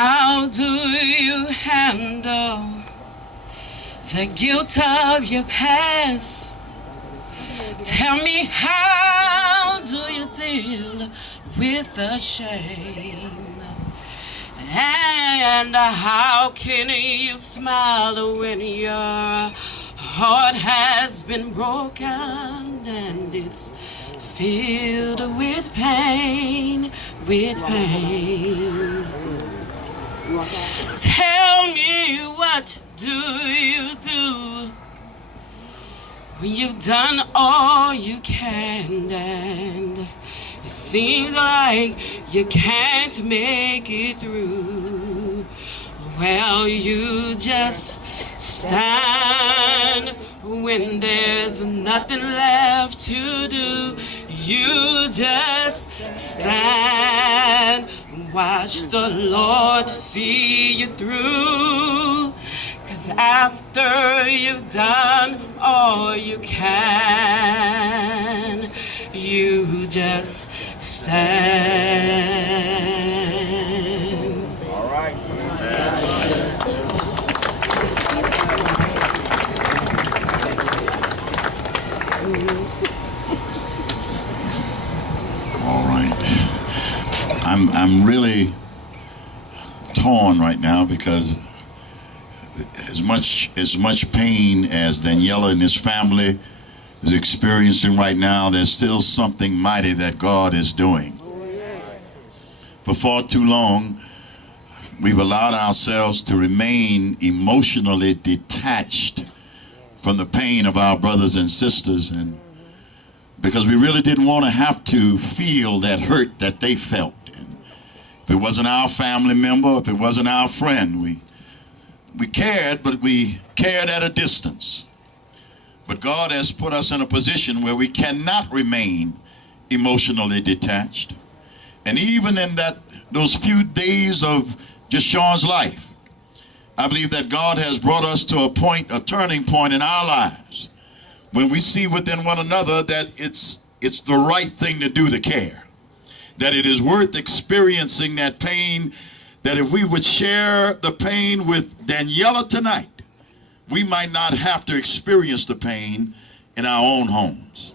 How do you handle the guilt of your past? Tell me, how do you deal with the shame? And how can you smile when your heart has been broken and it's filled with pain, Tell me, what do you do when you've done all you can and it seems like you can't make it through? Well, you just stand when there's nothing left to do. You just stand, watch the Lord see you through. 'Cause after you've done all you can, you just stand. All right. All right. I'm really torn right now because as much pain as Daniela and his family is experiencing right now, there's still something mighty that God is doing. For far too long, we've allowed ourselves to remain emotionally detached from the pain of our brothers and sisters, and because we really didn't want to have to feel that hurt that they felt. And if it wasn't our family member, if it wasn't our friend, we cared, but we cared at a distance. But God has put us in a position where we cannot remain emotionally detached. And even in those few days of just Sean's life, I believe that God has brought us to a turning point in our lives, when we see within one another that it's the right thing to do to care, that it is worth experiencing that pain, that if we would share the pain with Daniela tonight, we might not have to experience the pain in our own homes.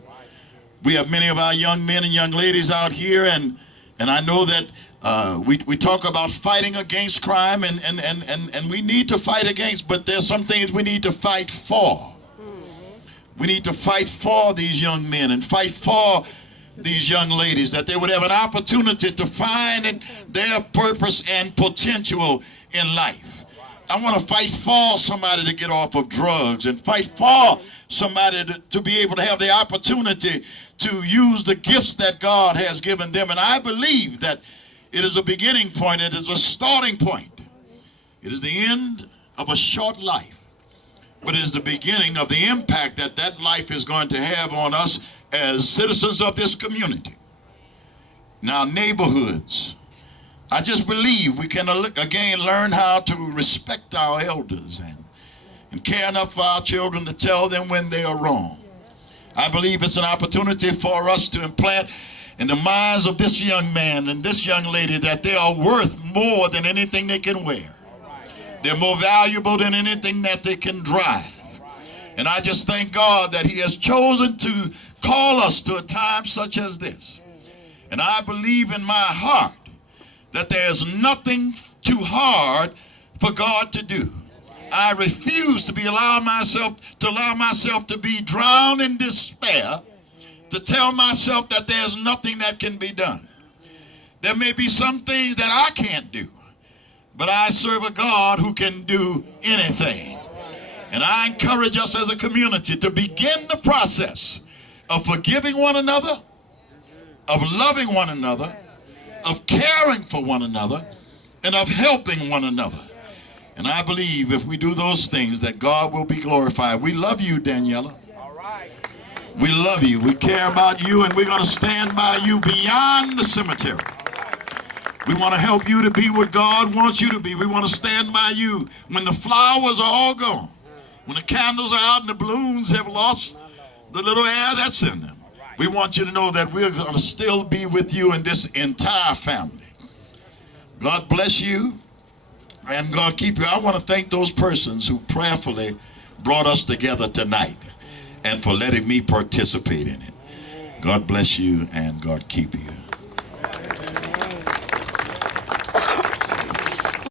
We have many of our young men and young ladies out here, and I know that we talk about fighting against crime, and we need to fight against, but there's some things we need to fight for. We need to fight for these young men and fight for these young ladies, that they would have an opportunity to find their purpose and potential in life. I want to fight for somebody to get off of drugs, and fight for somebody to be able to have the opportunity to use the gifts that God has given them. And I believe that it is a beginning point, it is a starting point. It is the end of a short life, but it is the beginning of the impact that life is going to have on us as citizens of this community, in our neighborhoods. I just believe we can again learn how to respect our elders and care enough for our children to tell them when they are wrong. I believe it's an opportunity for us to implant in the minds of this young man and this young lady that they are worth more than anything they can wear. They're more valuable than anything that they can drive. And I just thank God that he has chosen to call us to a time such as this. And I believe in my heart that there's nothing too hard for God to do. I refuse to allow myself to be drowned in despair, to tell myself that there's nothing that can be done. There may be some things that I can't do, but I serve a God who can do anything. And I encourage us as a community to begin the process of forgiving one another, of loving one another, of caring for one another, and of helping one another. And I believe if we do those things, that God will be glorified. We love you, Daniela. We love you. We care about you, and we're going to stand by you beyond the cemetery. We want to help you to be what God wants you to be. We want to stand by you when the flowers are all gone, when the candles are out and the balloons have lost the little air that's in them. We want you to know that we're going to still be with you and this entire family. God bless you. And God keep you. I want to thank those persons who prayerfully brought us together tonight and for letting me participate in it. God bless you and God keep you.